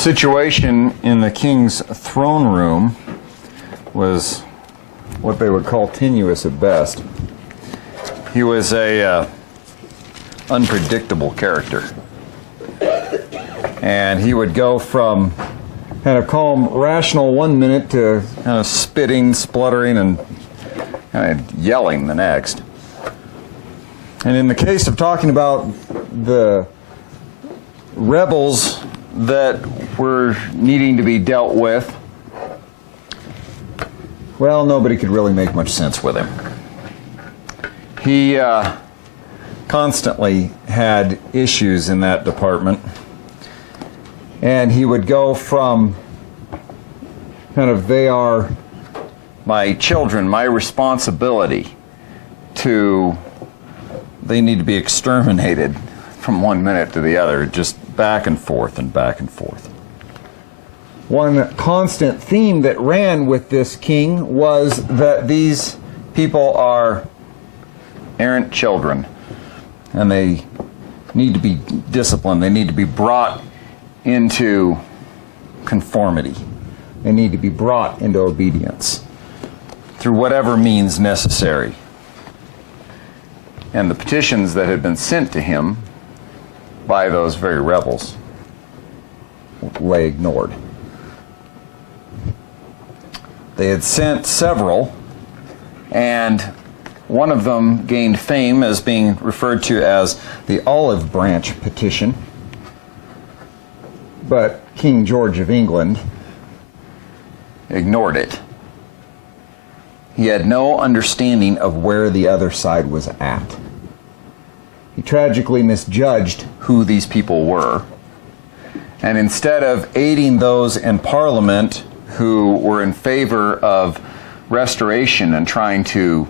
situation in the king's throne room was what they would call tenuous at best. He was a unpredictable character. And he would go from kind of calm, rational one minute to kind of spitting, spluttering, and kind of yelling the next. And in the case of talking about the rebels that were needing to be dealt with, well, nobody could really make much sense with him. He constantly had issues in that department. And he would go from kind of, they are my children, my responsibility, to they need to be exterminated from one minute to the other, just back and forth and back and forth. One constant theme that ran with this king was that these people are errant children, and they need to be disciplined. They need to be brought into conformity. They need to be brought into obedience through whatever means necessary. And the petitions that had been sent to him by those very rebels lay ignored. They had sent several, and one of them gained fame as being referred to as the olive branch petition. But King George of England ignored it. He had no understanding of where the other side was at. He tragically misjudged who these people were. And instead of aiding those in Parliament who were in favor of restoration and trying to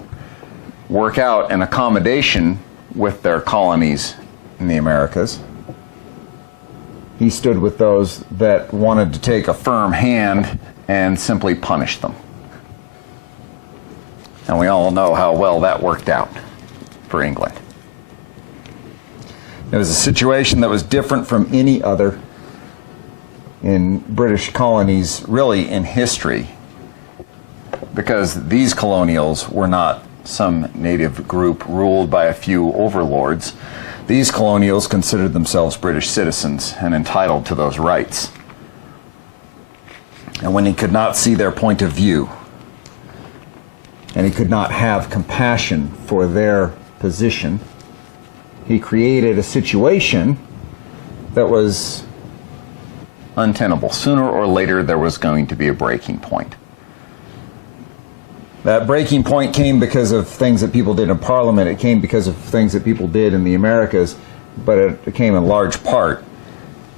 work out an accommodation with their colonies in the Americas, he stood with those that wanted to take a firm hand and simply punish them. And we all know how well that worked out for England. It was a situation that was different from any other in British colonies, really in history, because these colonials were not some native group ruled by a few overlords. These colonials considered themselves British citizens and entitled to those rights. And when he could not see their point of view, and he could not have compassion for their position, he created a situation that was untenable. Sooner or later, there was going to be a breaking point. That breaking point came because of things that people did in Parliament. It came because of things that people did in the Americas, but it came in large part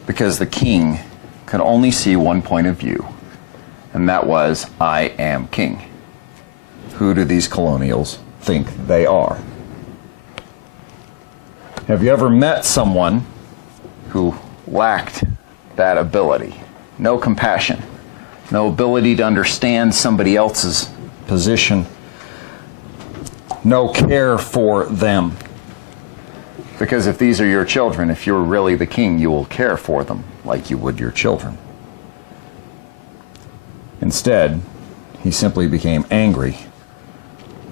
because the king could only see one point of view, and that was, I am king. Who do these colonials think they are? Have you ever met someone who lacked that ability? No compassion, no ability to understand somebody else's position, no care for them. Because if these are your children, if you're really the king, you will care for them like you would your children. Instead, he simply became angry,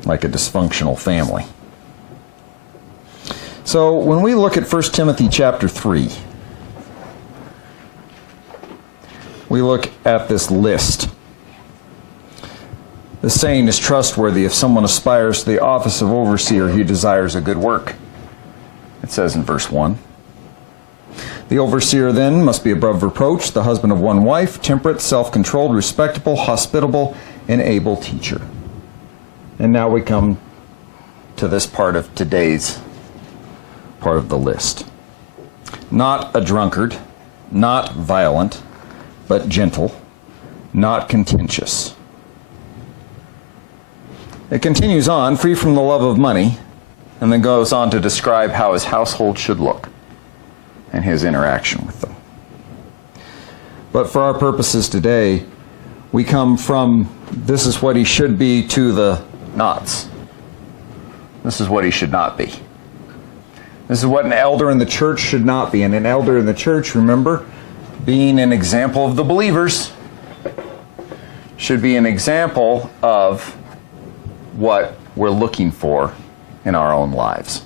like a dysfunctional family. So when we look at 1 Timothy chapter 3, we look at this list. The saying is trustworthy: if someone aspires to the office of overseer, he desires a good work. It says in verse 1. The overseer then must be above reproach, the husband of one wife, temperate, self-controlled, respectable, hospitable, and able teacher. And now we come to this part of today's part of the list. Not a drunkard, not violent, but gentle, not contentious. It continues on, free from the love of money, and then goes on to describe how his household should look and his interaction with them. But for our purposes today, we come from this is what he should be to the nots. This is what he should not be. This is what an elder in the church should not be. And an elder in the church, remember, being an example of the believers, should be an example of what we're looking for in our own lives.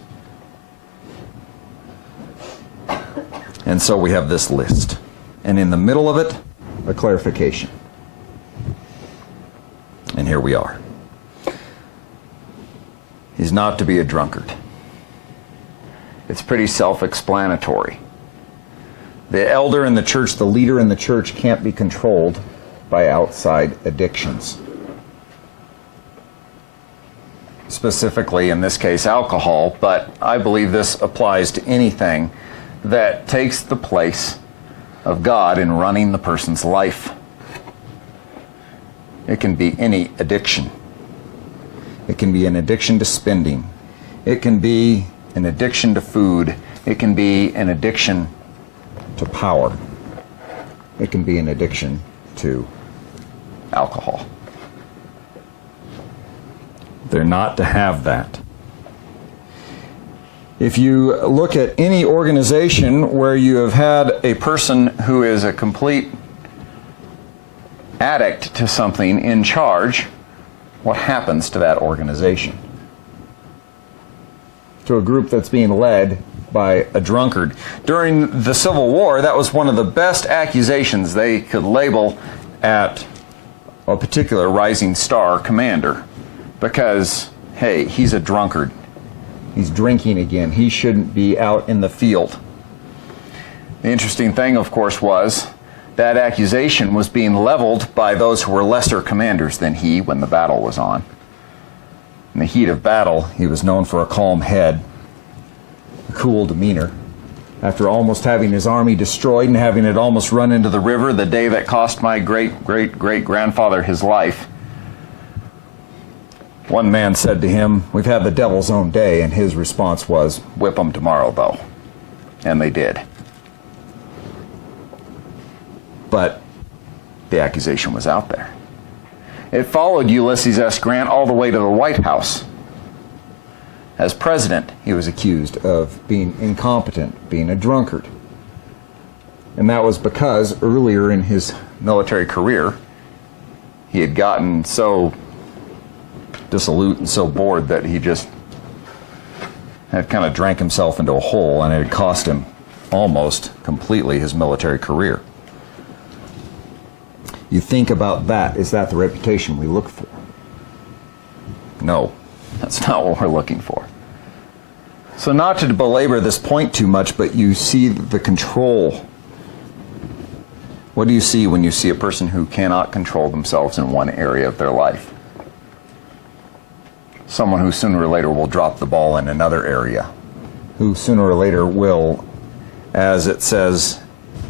And so we have this list. And in the middle of it, a clarification. And here we are. He's not to be a drunkard. It's pretty self-explanatory. The elder in the church, the leader in the church, can't be controlled by outside addictions. Specifically, in this case, alcohol, but I believe this applies to anything that takes the place of God in running the person's life. It can be any addiction. It can be an addiction to spending. It can be an addiction to food. It can be an addiction to power. It can be an addiction to alcohol. They're not to have that. If you look at any organization where you have had a person who is a complete addict to something in charge, what happens to that organization? To a group that's being led by a drunkard. During the Civil War, that was one of the best accusations they could label at a particular rising star commander. Because, hey, he's a drunkard. He's drinking again. He shouldn't be out in the field. The interesting thing, of course, was that accusation was being leveled by those who were lesser commanders than he when the battle was on. In the heat of battle, he was known for a calm head, a cool demeanor. After almost having his army destroyed and having it almost run into the river the day that cost my great-great-great-grandfather his life, one man said to him, "We've had the devil's own day," and his response was, "Whip them tomorrow, though." And they did. But the accusation was out there. It followed Ulysses S. Grant all the way to the White House. As president, he was accused of being incompetent, being a drunkard. And that was because earlier in his military career, he had gotten so dissolute and so bored that he just had kind of drank himself into a hole, and it had cost him almost completely his military career. You think about that. Is that the reputation we look for? No, that's not what we're looking for. So not to belabor this point too much, but you see the control. What do you see when you see a person who cannot control themselves in one area of their life? Someone who sooner or later will drop the ball in another area, who sooner or later will, as it says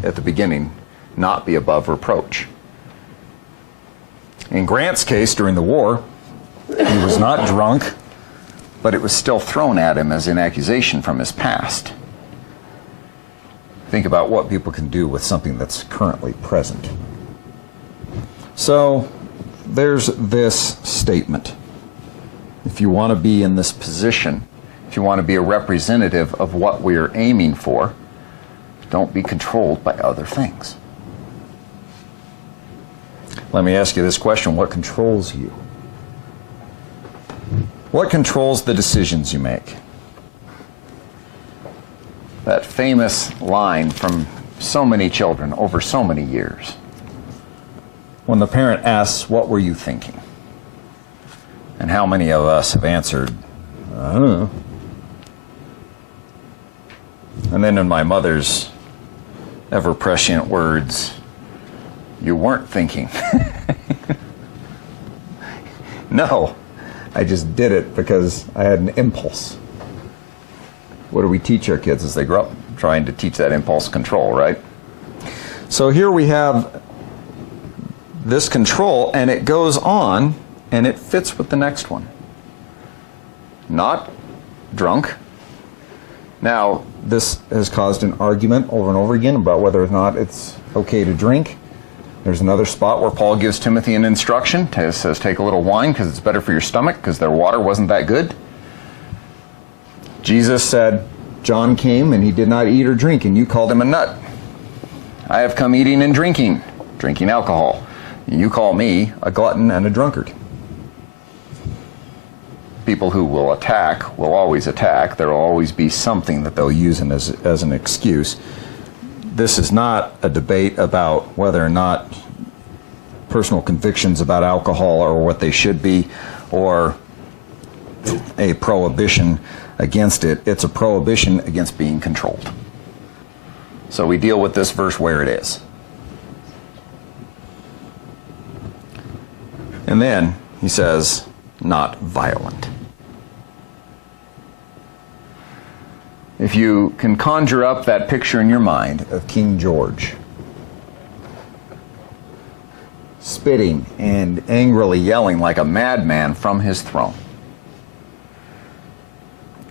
at the beginning, not be above reproach. In Grant's case during the war, he was not drunk, but it was still thrown at him as an accusation from his past. Think about what people can do with something that's currently present. So there's this statement. If you want to be in this position, if you want to be a representative of what we're aiming for, don't be controlled by other things. Let me ask you this question: what controls you? What controls the decisions you make? That famous line from so many children over so many years. When the parent asks, "What were you thinking?" And how many of us have answered, "I don't know." And then in my mother's ever-prescient words, "You weren't thinking." No, I just did it because I had an impulse. What do we teach our kids as they grow up? Trying to teach that impulse control, right? So here we have this control, and it goes on, and it fits with the next one. Not drunk. Now, this has caused an argument over and over again about whether or not it's okay to drink. There's another spot where Paul gives Timothy an instruction. He says, take a little wine because it's better for your stomach because their water wasn't that good. Jesus said, John came and he did not eat or drink, and you called him a nut. I have come eating and drinking alcohol. You call me a glutton and a drunkard. People who will attack will always attack. There will always be something that they'll use as an excuse. This is not a debate about whether or not personal convictions about alcohol are what they should be, or a prohibition against it. It's a prohibition against being controlled. So we deal with this verse where it is. And then he says, not violent. If you can conjure up that picture in your mind of King George spitting and angrily yelling like a madman from his throne,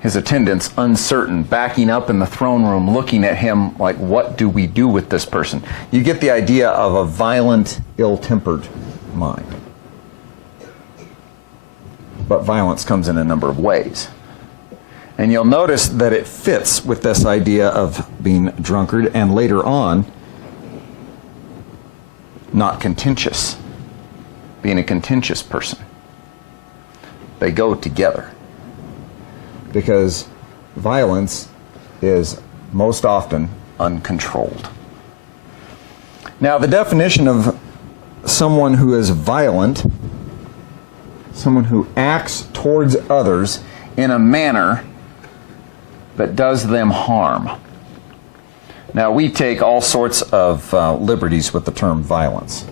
his attendants uncertain, backing up in the throne room, looking at him like, what do we do with this person? You get the idea of a violent, ill-tempered mind. But violence comes in a number of ways. And you'll notice that it fits with this idea of being drunkard, and later on, not contentious, being a contentious person. They go together. Because violence is most often uncontrolled. Now, the definition of someone who is violent, someone who acts towards others in a manner that does them harm. Now, we take all sorts of liberties with the term violence.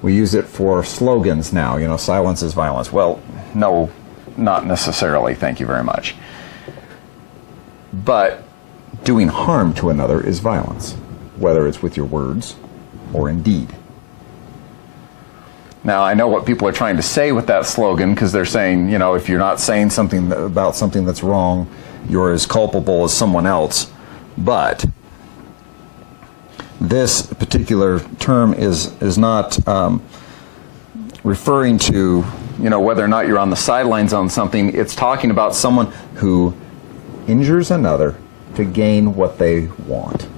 We use it for slogans now, silence is violence. Well, no, not necessarily, thank you very much. But doing harm to another is violence, whether it's with your words or in deed. Now, I know what people are trying to say with that slogan, because they're saying, if you're not saying something about something that's wrong, you're as culpable as someone else. But this particular term is not referring to, whether or not you're on the sidelines on something. It's talking about someone who injures another to gain what they want.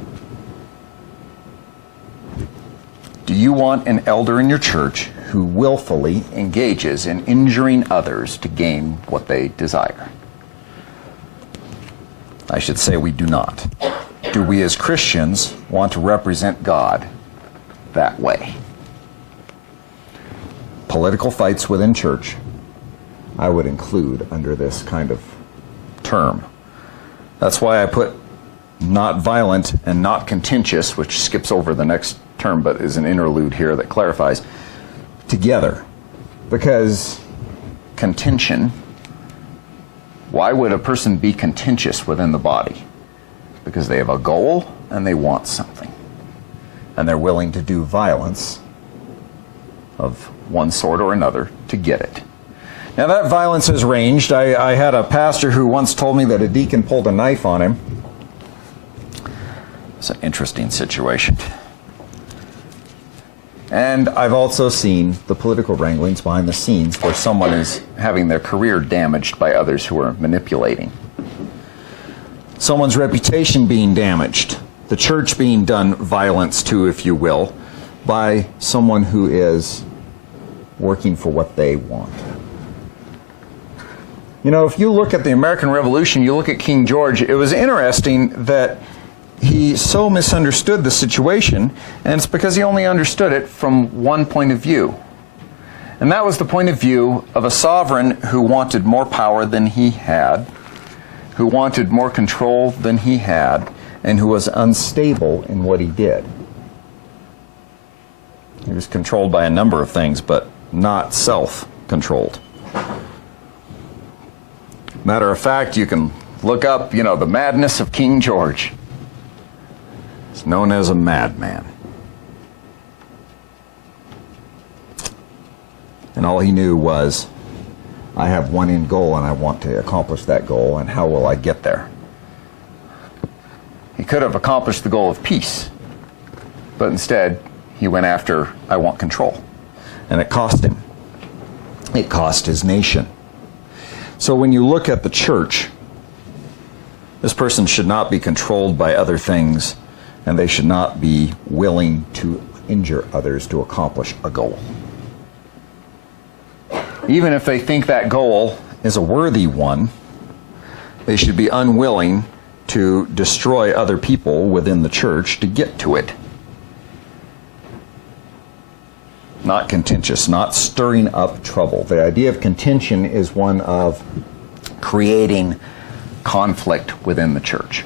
Do you want an elder in your church who willfully engages in injuring others to gain what they desire? I should say we do not. Do we as Christians want to represent God that way? Political fights within church, I would include under this kind of term. That's why I put not violent and not contentious, which skips over the next term but is an interlude here that clarifies, together. Because contention, why would a person be contentious within the body? Because they have a goal and they want something. And they're willing to do violence of one sort or another to get it. Now that violence is ranged. I had a pastor who once told me that a deacon pulled a knife on him. It's an interesting situation. And I've also seen the political wranglings behind the scenes where someone is having their career damaged by others who are manipulating. Someone's reputation being damaged. The church being done violence to, if you will, by someone who is working for what they want. If you look at the American Revolution, you look at King George, it was interesting that he so misunderstood the situation, and it's because he only understood it from one point of view. And that was the point of view of a sovereign who wanted more power than he had, who wanted more control than he had, and who was unstable in what he did. He was controlled by a number of things, but not self-controlled. Matter of fact, you can look up, the madness of King George. It's known as a madman. And all he knew was, I have one end goal and I want to accomplish that goal, and how will I get there? He could have accomplished the goal of peace, but instead he went after, I want control. And it cost him. It cost his nation. So when you look at the church, this person should not be controlled by other things and they should not be willing to injure others to accomplish a goal. Even if they think that goal is a worthy one, they should be unwilling to destroy other people within the church to get to it. Not contentious, not stirring up trouble. The idea of contention is one of creating conflict within the church.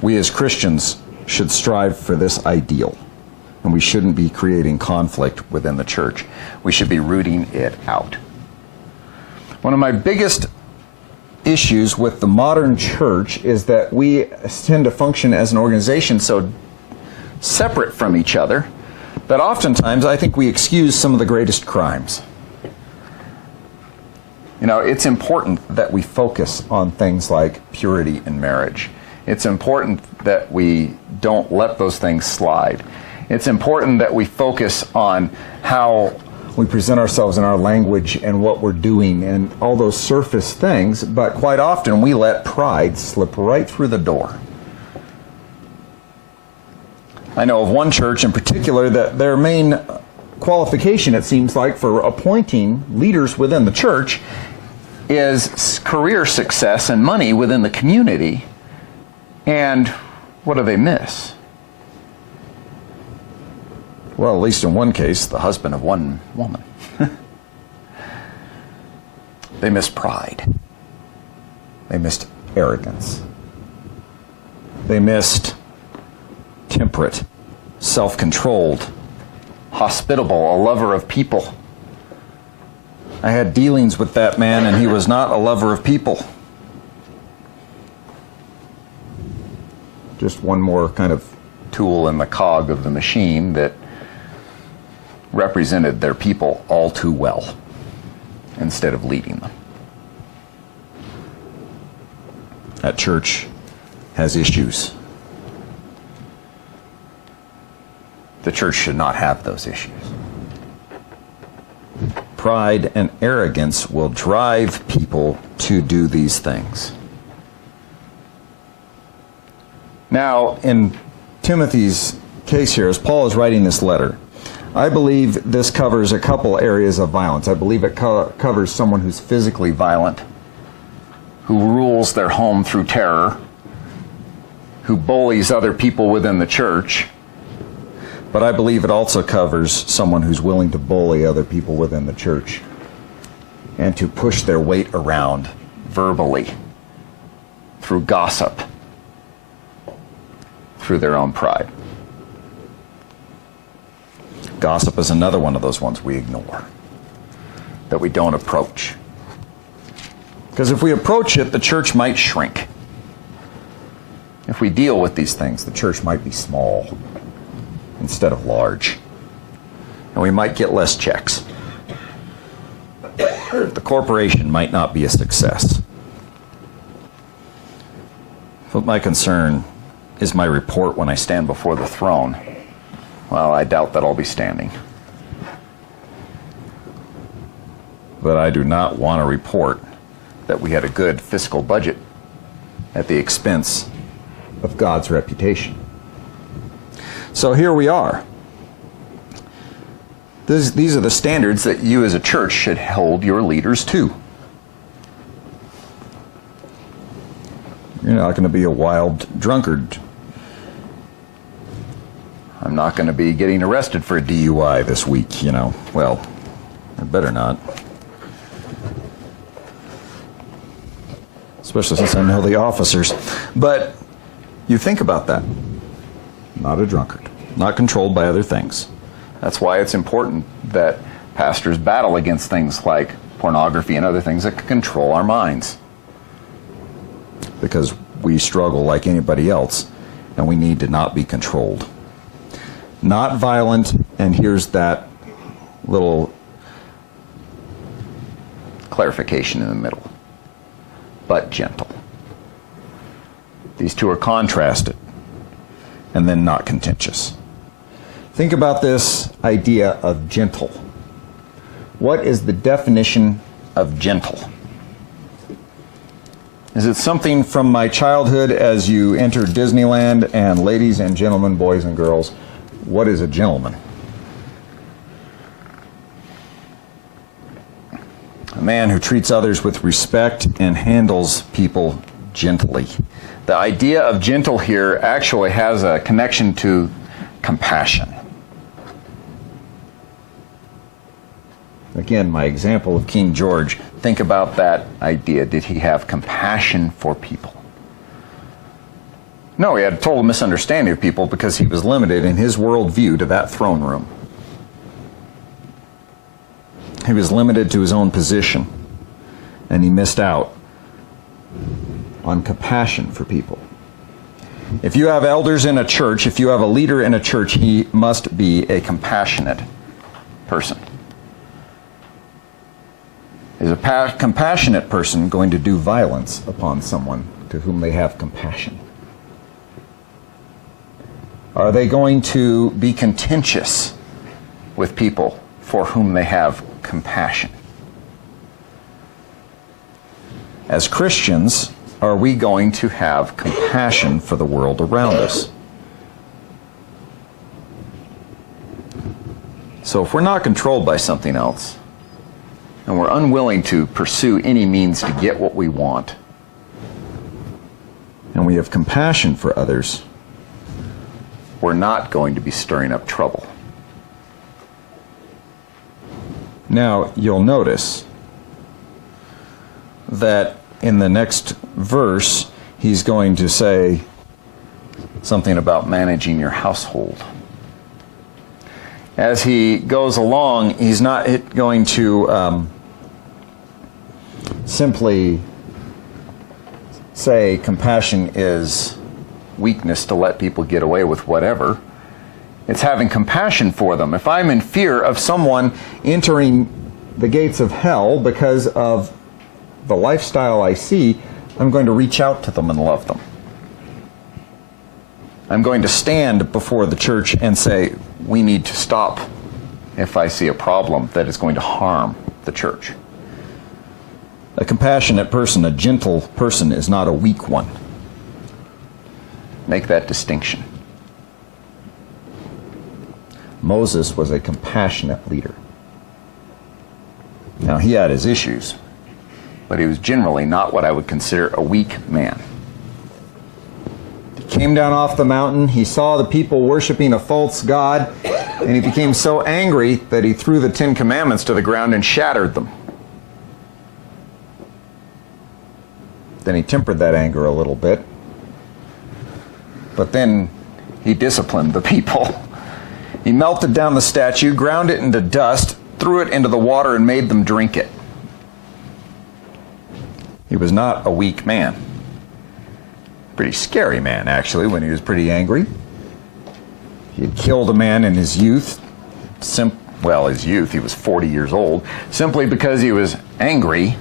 We as Christians should strive for this ideal, and we shouldn't be creating conflict within the church. We should be rooting it out. One of my biggest issues with the modern church is that we tend to function as an organization so separate from each other that oftentimes I think we excuse some of the greatest crimes. You know, it's important that we focus on things like purity in marriage. It's important that we don't let those things slide. It's important that we focus on how we present ourselves in our language and what we're doing and all those surface things, but quite often we let pride slip right through the door. I know of one church in particular that their main qualification, it seems like, for appointing leaders within the church is career success and money within the community. And what do they miss? Well, at least in one case, the husband of one woman. They missed pride. They missed arrogance. They missed temperate, self-controlled, hospitable, a lover of people. I had dealings with that man, and he was not a lover of people. Just one more kind of tool in the cog of the machine that represented their people all too well instead of leading them. That church has issues. The church should not have those issues. Pride and arrogance will drive people to do these things. Now, in Timothy's case here, as Paul is writing this letter, I believe this covers a couple areas of violence. I believe it covers someone who's physically violent, who rules their home through terror, who bullies other people within the church. But I believe it also covers someone who's willing to bully other people within the church and to push their weight around verbally, through gossip, through their own pride. Gossip is another one of those ones we ignore, that we don't approach. Because if we approach it, the church might shrink. If we deal with these things, the church might be small instead of large. And we might get less checks. The corporation might not be a success. But my concern is my report when I stand before the throne. Well, I doubt that I'll be standing. But I do not want to report that we had a good fiscal budget at the expense of God's reputation. So here we are. These are the standards that you as a church should hold your leaders to. You're not going to be a wild drunkard. I'm not going to be getting arrested for a DUI this week, you know. Well, I better not. Especially since I know the officers. But you think about that. Not a drunkard. Not controlled by other things. That's why it's important that pastors battle against things like pornography and other things that can control our minds. Because we struggle like anybody else, and we need to not be controlled. Not violent, and here's that little clarification in the middle, but gentle. These two are contrasted, and then not contentious. Think about this idea of gentle. What is the definition of gentle? Is it something from my childhood as you enter Disneyland and ladies and gentlemen, boys and girls, what is a gentleman? A man who treats others with respect and handles people gently. The idea of gentle here actually has a connection to compassion. Again, my example of King George, think about that idea. Did he have compassion for people? No, he had a total misunderstanding of people because he was limited in his worldview to that throne room. He was limited to his own position, and he missed out on compassion for people. If you have elders in a church, if you have a leader in a church, he must be a compassionate person. Is a compassionate person going to do violence upon someone to whom they have compassion? Are they going to be contentious with people for whom they have compassion? As Christians, are we going to have compassion for the world around us? So if we're not controlled by something else, and we're unwilling to pursue any means to get what we want, and we have compassion for others, we're not going to be stirring up trouble. Now, you'll notice that in the next verse, he's going to say something about managing your household. As he goes along, he's not going to simply say compassion is weakness to let people get away with whatever. It's having compassion for them. If I'm in fear of someone entering the gates of hell because of the lifestyle I see, I'm going to reach out to them and love them. I'm going to stand before the church and say, we need to stop if I see a problem that is going to harm the church. A compassionate person, a gentle person, is not a weak one. Make that distinction. Moses was a compassionate leader. Now, he had his issues, but he was generally not what I would consider a weak man. He came down off the mountain, he saw the people worshiping a false god, and he became so angry that he threw the 10 Commandments to the ground and shattered them. Then he tempered that anger a little bit, but then he disciplined the people. He melted down the statue, ground it into dust, threw it into the water, and made them drink it. He was not a weak man. Pretty scary man, actually, when he was pretty angry. He had killed a man in his youth. His youth, he was 40 years old, simply because he was angry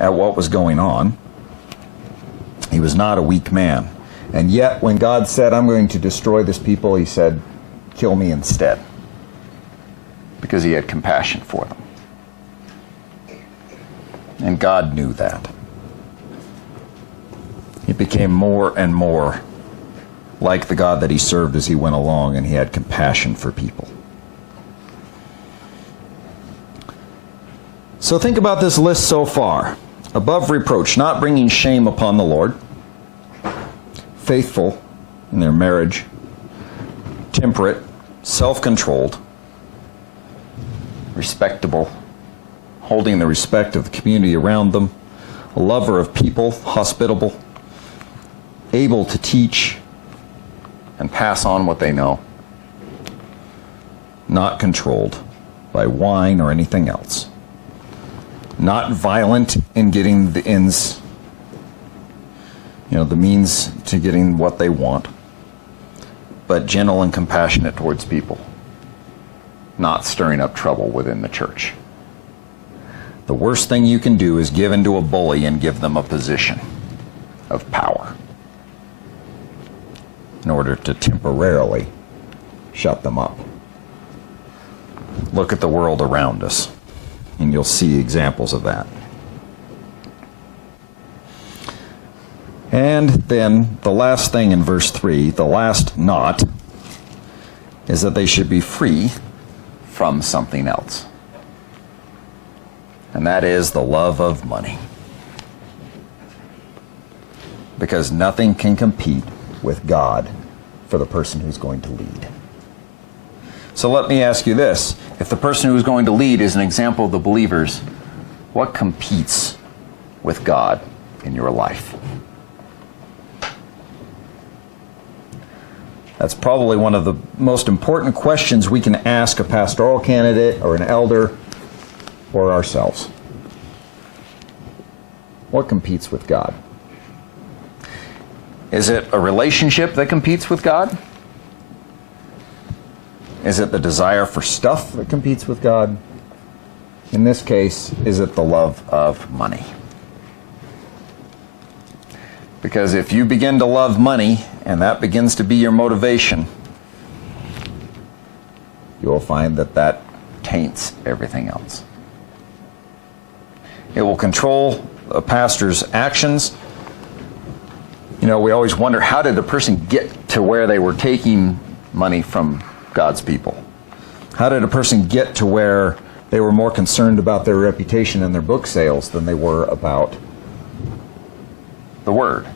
at what was going on. He was not a weak man. And yet, when God said, I'm going to destroy this people, he said, kill me instead. Because he had compassion for them. And God knew that. He became more and more like the God that he served as he went along, and he had compassion for people. So think about this list so far. Above reproach, not bringing shame upon the Lord. Faithful in their marriage. Temperate, self-controlled. Respectable, holding the respect of the community around them. A lover of people, hospitable. Able to teach and pass on what they know. Not controlled by wine or anything else. Not violent in getting the ends, the means to getting what they want, but gentle and compassionate towards people. Not stirring up trouble within the church. The worst thing you can do is give in to a bully and give them a position of power in order to temporarily shut them up. Look at the world around us, and you'll see examples of that. And then the last thing in verse 3, the last not, is that they should be free from something else. And that is the love of money. Because nothing can compete with God for the person who's going to lead. So let me ask you this. If the person who's going to lead is an example of the believers, what competes with God in your life? That's probably one of the most important questions we can ask a pastoral candidate or an elder or ourselves. What competes with God? Is it a relationship that competes with God? Is it the desire for stuff that competes with God? In this case, is it the love of money? Because if you begin to love money, and that begins to be your motivation, you will find that that taints everything else. It will control a pastor's actions. You know, we always wonder, how did the person get to where they were taking money from God's people? How did a person get to where they were more concerned about their reputation and their book sales than they were about the Word?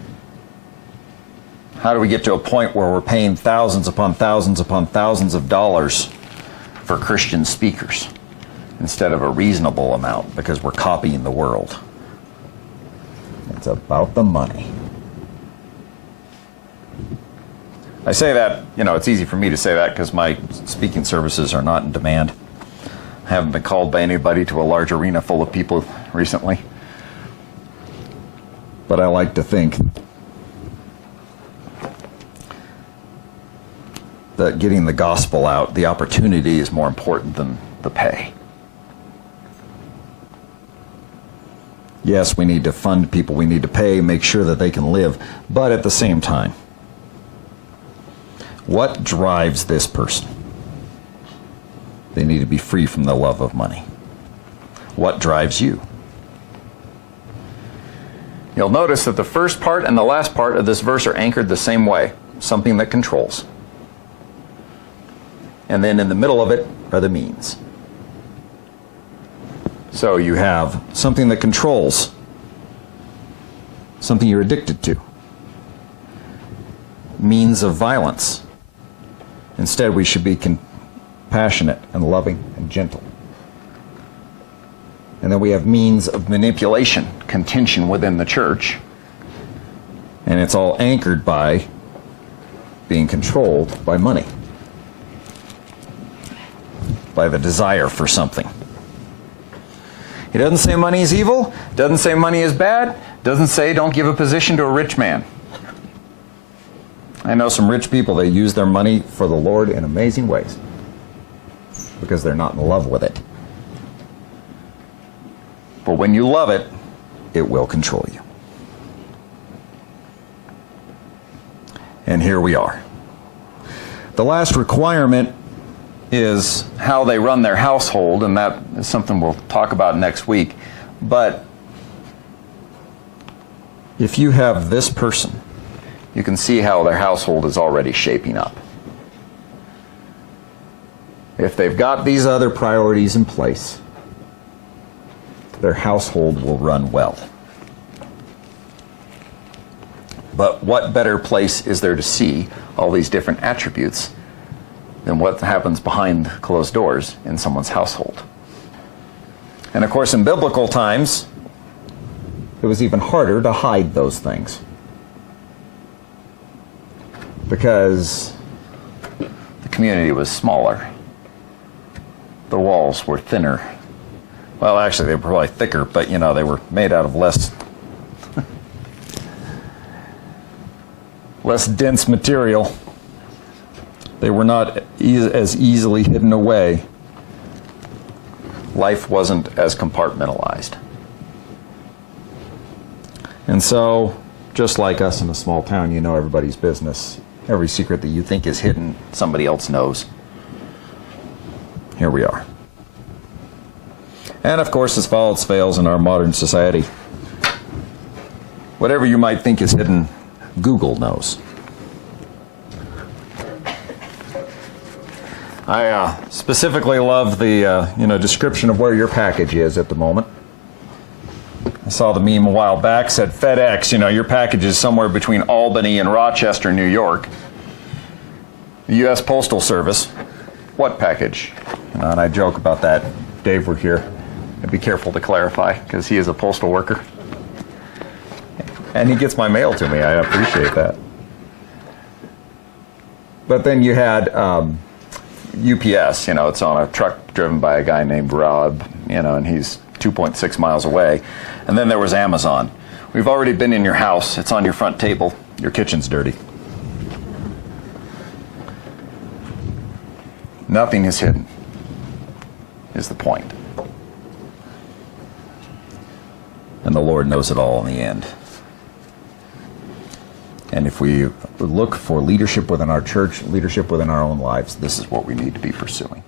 How do we get to a point where we're paying thousands upon thousands upon thousands of dollars for Christian speakers instead of a reasonable amount because we're copying the world? It's about the money. I say that, you know, it's easy for me to say that because my speaking services are not in demand. I haven't been called by anybody to a large arena full of people recently. But I like to think that getting the gospel out, the opportunity is more important than the pay. Yes, we need to fund people, we need to pay, make sure that they can live, but at the same time, what drives this person? They need to be free from the love of money. What drives you? You'll notice that the first part and the last part of this verse are anchored the same way, something that controls. And then in the middle of it are the means. So you have something that controls, something you're addicted to, means of violence. Instead, we should be compassionate and loving and gentle. And then we have means of manipulation, contention within the church. And it's all anchored by being controlled by money, by the desire for something. He doesn't say money is evil, doesn't say money is bad, doesn't say don't give a position to a rich man. I know some rich people, they use their money for the Lord in amazing ways because they're not in love with it. But when you love it, it will control you. And here we are. The last requirement is how they run their household, and that is something we'll talk about next week. But if you have this person, you can see how their household is already shaping up. If they've got these other priorities in place, their household will run well. But what better place is there to see all these different attributes than what happens behind closed doors in someone's household? And of course, in biblical times, it was even harder to hide those things, because the community was smaller. The walls were thinner. Well, actually, they were probably thicker, but, you know, they were made out of less dense material. They were not as easily hidden away. Life wasn't as compartmentalized. And so, just like us in a small town, you know everybody's business. Every secret that you think is hidden, somebody else knows. Here we are. And of course, as all else fails in our modern society, Whatever you might think is hidden, Google knows. I specifically love the description of where your package is at the moment. I saw the meme a while back, said FedEx, your package is somewhere between Albany and Rochester, New York. The U.S. Postal Service, what package? And I joke about that. Dave were here. I'd be careful to clarify, because he is a postal worker. And he gets my mail to me. I appreciate that. But then you had UPS, it's on a truck driven by a guy named Rob, and he's 2.6 miles away. And then there was Amazon. We've already been in your house. It's on your front table. Your kitchen's dirty. Nothing is hidden, is the point. And the Lord knows it all in the end. And if we look for leadership within our church, leadership within our own lives, this is what we need to be pursuing.